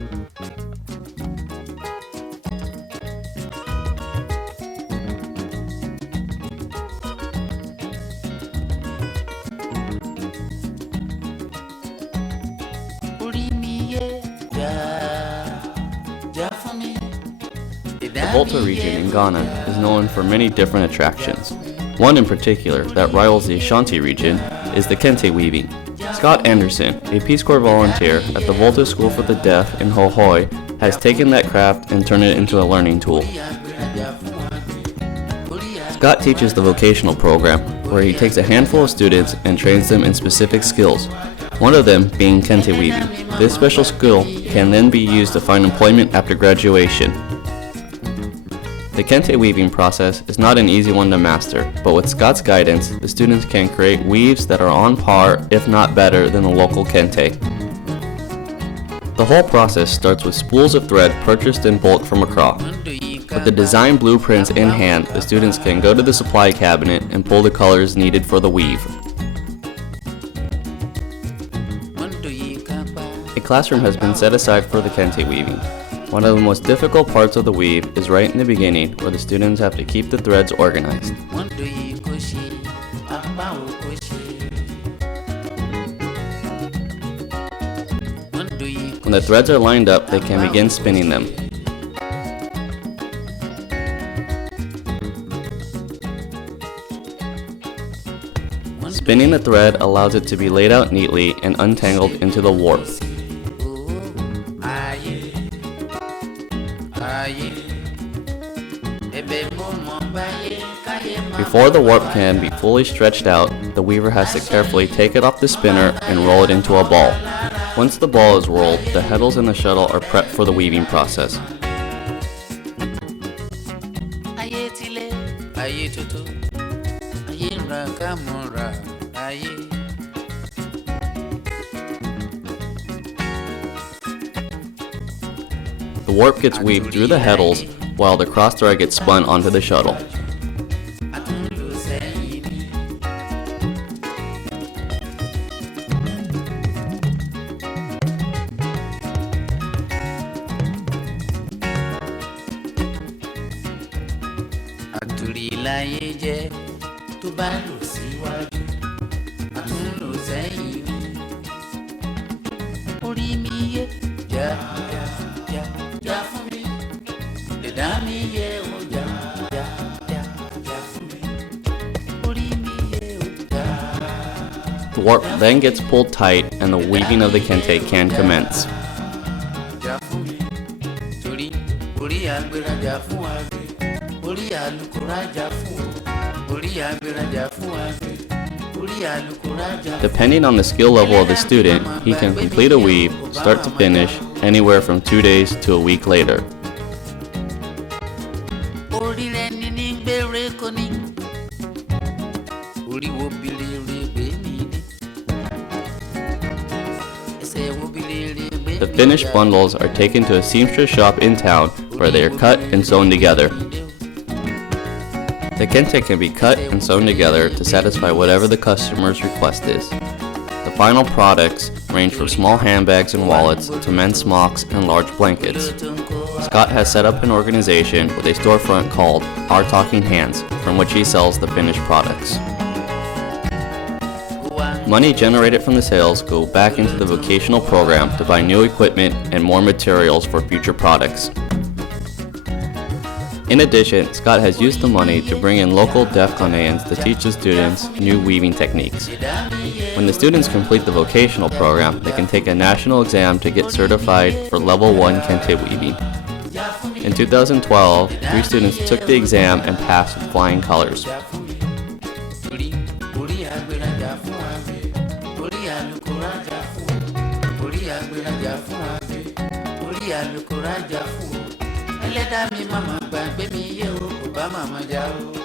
The Volta region in Ghana is known for many different attractions. One in particular that rivals the Ashanti region is the kente weaving. Scott Anderson, a Peace Corps volunteer at the Volta School for the Deaf in Hohoe, has taken that craft and turned it into a learning tool. Scott teaches the vocational program, where he takes a handful of students and trains them in specific skills, one of them being kente weaving. This special skill can then be used to find employment after graduation. The kente weaving process is not an easy one to master, but with Scott's guidance, the students can create weaves that are on par, if not better, than the local kente. The whole process starts with spools of thread purchased in bulk from Accra. With the design blueprints in hand, the students can go to the supply cabinet and pull the colors needed for the weave. A classroom has been set aside for the kente weaving. One of the most difficult parts of the weave is right in the beginning, where the students have to keep the threads organized. When the threads are lined up, they can begin spinning them. Spinning the thread allows it to be laid out neatly and untangled into the warp. Before the warp can be fully stretched out, the weaver has to carefully take it off the spinner and roll it into a ball. Once the ball is rolled, the heddles in the shuttle are prepped for the weaving process. The warp gets weaved through the heddles while the cross thread gets spun onto the shuttle. The warp then gets pulled tight and the weaving of the kente can commence. Depending on the skill level of the student, he can complete a weave, start to finish, anywhere from 2 days to a week later. The finished bundles are taken to a seamstress shop in town where they are cut and sewn together. The kente can be cut and sewn together to satisfy whatever the customer's request is. The final products range from small handbags and wallets to men's smocks and large blankets. Scott has set up an organization with a storefront called Our Talking Hands, from which he sells the finished products. Money generated from the sales go back into the vocational program to buy new equipment and more materials for future products. In addition, Scott has used the money to bring in local deaf Ghanaians to teach the students new weaving techniques. When the students complete the vocational program, they can take a national exam to get certified for Level 1 Kente weaving. In 2012, 3 students took the exam and passed with flying colors. Ẹlẹ́dàá mi màmá gbàgbé mi yé o, kò bá màmá jà o.